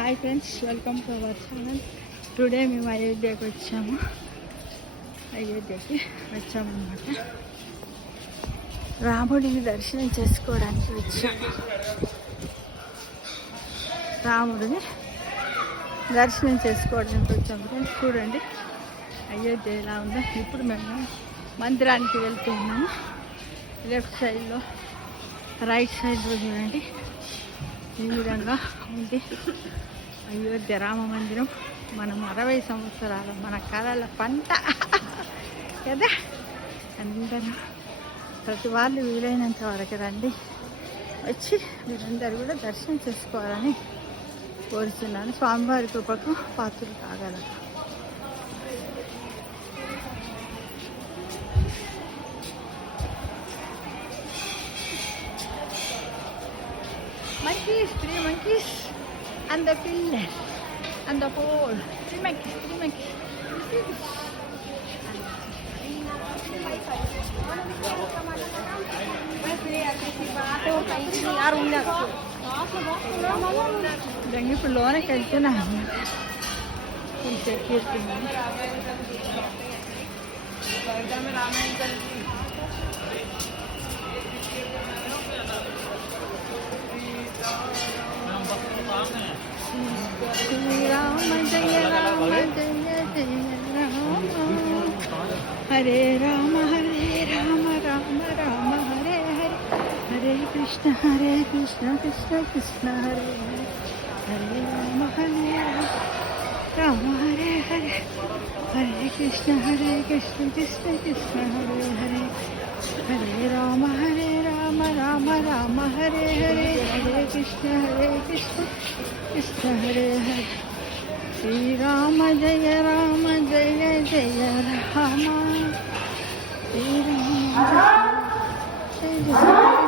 Hi friends, welcome to our channel. Today మేము అయోధ్యకి వచ్చామన్నమాట. రాముడిని దర్శనం చేసుకోవడానికి వచ్చాము. రాముడిని దర్శనం చేసుకోవడానికి వచ్చాము ఫ్రెండ్స్. చూడండి అయోధ్య ఎలా ఉందో. ఇప్పుడు మేము మందిరానికి వెళ్తున్నాము. లెఫ్ట్ సైడ్లో, రైట్ సైడ్లో చూడండి ఈ విధంగా ఉంది అయోధ్య రామ మందిరం. మనం 60 సంవత్సరాలు మన కళల పంట కదా. అందరూ ప్రతి వాళ్ళు వీలైనంత వరకు రండి, వచ్చి మీరందరూ కూడా దర్శనం చేసుకోవాలని కోరుతున్నాను. స్వామివారి కృపకు పాత్రలు కాగలరు. Monkeys, 3 monkeys, and the pillar, and the pole. 3 monkeys. ఇప్పుడు లోనకి వెళ్తున్నాను. శ్రీరామ జయ రామ జయ జయ రామ, హరే రామ రామ రామ హరే హరే, హరే కృష్ణ కృష్ణ కృష్ణ హరే హరే, హరే రామ రామ హరే హరే, హరే కృష్ణ కృష్ణ కృష్ణ హరే హరే, హరే రామ రామ రామ హరే హరే, హరే కృష్ణ కృష్ణ కృష్ణ హరే హరే. శ్రీరామ జయ రామ జయ జయ రామ, శ్రీరామ జయ జయ